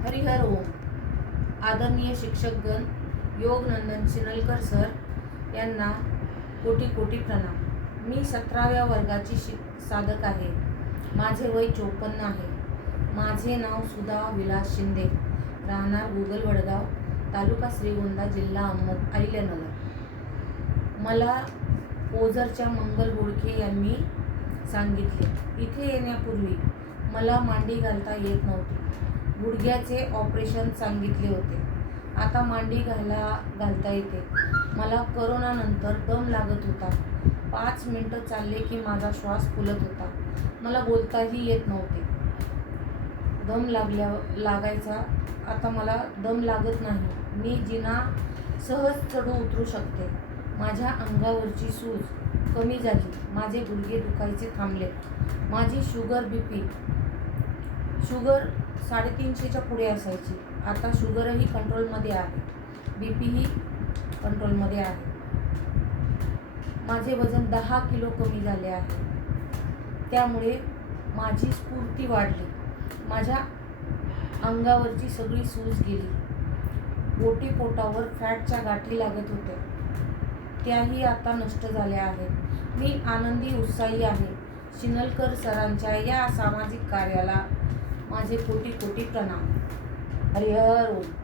हरिहर ओम. आदरणीय शिक्षकगण योगनंदन चिनलकर सर यांना कोटी कोटी प्रणाम. मी सतराव्या वर्गाची शिक साधक आहे. माझे वय चोपन्न आहे. माझे नाव सुधा विलास शिंदे. राहणार गुगल वडगाव तालुका श्रीगोंदा जिल्हा अहमद अहिल्यानगर. मला ओझरच्या मंगल बोडखे यांनी सांगितले. इथे येण्यापूर्वी मला मांडी घालता येत नव्हती. गुडघ्याचे ऑपरेशन सांगितले होते. आता मांडी घाला घालता येते. मला करोनानंतर दम लागत होता. पाच मिनटं चालले की माझा श्वास फुलत होता. मला बोलताही येत नव्हते. दम लागल्या लागायचा. आता मला दम लागत नाही. मी जिना सहज चढू उतरू शकते. माझ्या अंगावरची सूज कमी झाली. माझे गुडघे दुखायचे थांबले. माझी शुगर बी पी शुगर साडेतीनशेच्या पुढे असायची. आता शुगरही कंट्रोलमध्ये आहे. बी पीही कंट्रोलमध्ये आहे. माझे वजन दहा किलो कमी झाले आहे. त्यामुळे माझी स्फूर्ती वाढली. माझ्या अंगावरची सगळी सूज गेली. बोटी पोटावर फॅटच्या गाठी लागत होत्या. त्याही आता नष्ट झाल्या आहेत. मी आनंदी उत्साही आहे. शिनलकर सरांच्या या सामाजिक कार्याला माझे कोटी कोटी प्रणाम. हरिहर ओम.